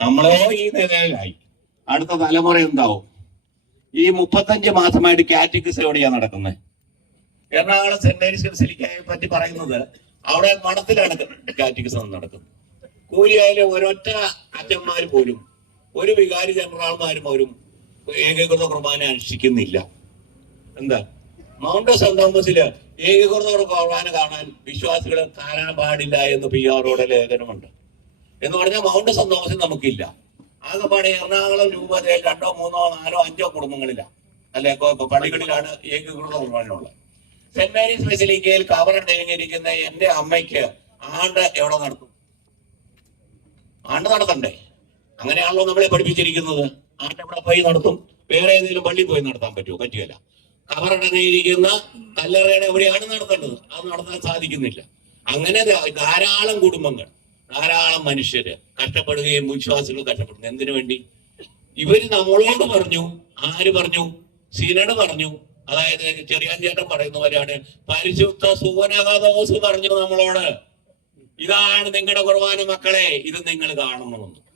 നമ്മളോ ഈ നിലയിലായി. അടുത്ത തലമുറ എന്താവും? ഈ മുപ്പത്തഞ്ച് മാസമായിട്ട് കാറ്റഗറിസ് എവിടെയാണ് നടക്കുന്നത് എറണാകുളം സെന്റ് മേരീസ് ബസിലിക്കയെ പറ്റി പറയുന്നത് അവിടെ മഠത്തിലാണ് കാറ്റഗിസം നടക്കുന്നത്. കൂലിയായാലും ഒരൊറ്റ അച്ഛന്മാർ പോലും ഒരു വികാരി ജനറൽമാരും അവരും ഏകീകൃത കുർബാന അനുഷ്ഠിക്കുന്നില്ല. എന്താ? മൗണ്ട് സെന്റ് തോമസിൽ ഏകീകൃത കുർബാന കാണാൻ വിശ്വാസികൾ കാണാൻ പാടില്ല എന്ന് പി ആറോടെ ലേഖനമുണ്ട്. എന്ന് പറഞ്ഞാൽ മൗണ്ട് സന്തോഷം നമുക്കില്ല. ആകെപ്പാടെ എറണാകുളം രൂപതയിൽ രണ്ടോ മൂന്നോ നാലോ അഞ്ചോ കുടുംബങ്ങളില്ല. അല്ലെ? പള്ളികളിലാണ് ഏകീകൃത കുർബാനയുള്ളത് സെന്റ് മേരീസ് ബസിലിക്കയിൽ കവറടങ്ങിയിരിക്കുന്ന എന്റെ അമ്മയ്ക്ക് ആണ്ട് എവിടെ നടത്തും? ആണ്ട് നടത്തണ്ടേ? അങ്ങനെയാണല്ലോ നമ്മളെ പഠിപ്പിച്ചിരിക്കുന്നത്. ആണ്ട് എവിടെ പോയി നടത്തും? വേറെ ഏതെങ്കിലും പള്ളി പോയി നടത്താൻ പറ്റുമോ? പറ്റുകയില്ല. കവറടങ്ങിയിരിക്കുന്ന കല്ലറയുടെ എവിടെയാണ് നടത്തേണ്ടത്. അത് നടത്താൻ സാധിക്കുന്നില്ല. അങ്ങനെ ധാരാളം കുടുംബങ്ങൾ. ധാരാളം മനുഷ്യര് കഷ്ടപ്പെടുകയും വിശ്വാസികൾ കഷ്ടപ്പെടുന്നു. എന്തിനു വേണ്ടി? ഇവർ നമ്മളോട് പറഞ്ഞു ആര് പറഞ്ഞു? സീനട് പറഞ്ഞു. അതായത് ചെറിയ ചേട്ടൻ പറയുന്നവരാണ് പരിശുദ്ധ സുവനകദോസ് പറഞ്ഞു നമ്മളോട്. ഇതാണ് നിങ്ങളുടെ കുർബാന മക്കളെ ഇത് നിങ്ങൾ കാണണമെന്ന്